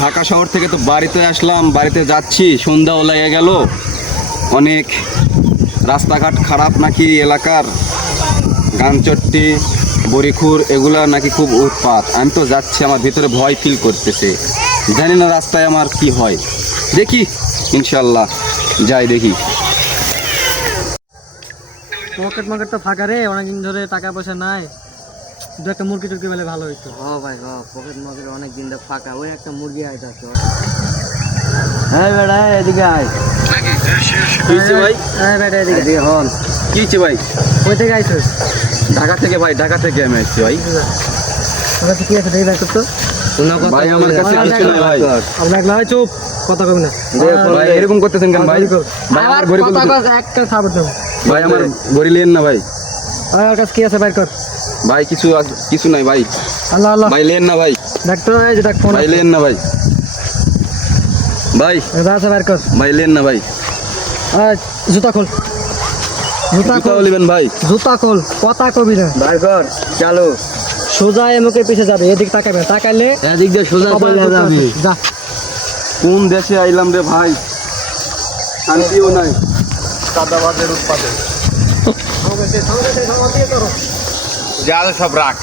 ঢাকা শহর থেকে তো বাড়িতে আসলাম, বাড়িতে যাচ্ছি, সন্ধ্যাও লেগে গেল। অনেক রাস্তাঘাট খারাপ নাকি এলাকার, গানচট্টি বরিখুর এগুলা নাকি খুব উৎপাত। আমি তো যাচ্ছি, আমার ভিতরে ভয় ফিল করতেছে, জানি না রাস্তায় আমার কি হয়। দেখি ইনশাল্লাহ, যাই দেখি। পকেট মার্কেট তো ফাঁকা রে, অনেকদিন ধরে টাকা পয়সা নাই। দু একটা মুরগি টুরগি পেলে ভালো হইতো। ভাই পকেট মার্কেট অনেক দিন ধরে ফাঁকা, ওই একটা মুরগি আইতাছে। হ্যাঁ বেড়া এদিকে আয়। কি হয়েছে ভাই? হ্যাঁ বেটা এদিকে এদিকে হন। কি হয়েছে ভাই? কই থেকে আইছিস? ঢাকা থেকে ভাই, ঢাকা থেকে আমি আসছি ভাই। তোরা কি আছে দেখি দেখো তো। কোনো কথা ভাই আমার কাছে কিছু নাই ভাই। আমরা একলা হয় চুপ, কথা কবি না। ভাই এরকম করতেছেন কেন ভাই? ভাই আমার গরিব একটা সাপোর্ট দেবো। ভাই আমার গড়ি লেন না ভাই। আমার কাছে কি আছে বাইর কর। ভাই কিছু নাই ভাই। আল্লাহ আল্লাহ ভাই লেন না ভাই। ডাক্তার এই যে ডাক ফোন ভাই লেন না ভাই। ভাই আছে বাইর কর। ভাই লেন না ভাই। জুতা খোল, জুতা জুতাও খোল, নেবেন ভাই। জুতা খোল, কথা কবি না। বার কর চালু। সোজা এমকে পিছে যাবে, এদিক তাকাবে, তাকাইলে এদিক দিয়ে সোজা চলে যাবি। যা। কোন দেশে আইলাম রে ভাই, শান্তিও নাই, চাঁদাবাজের উৎপাদে। যা সব রাখ।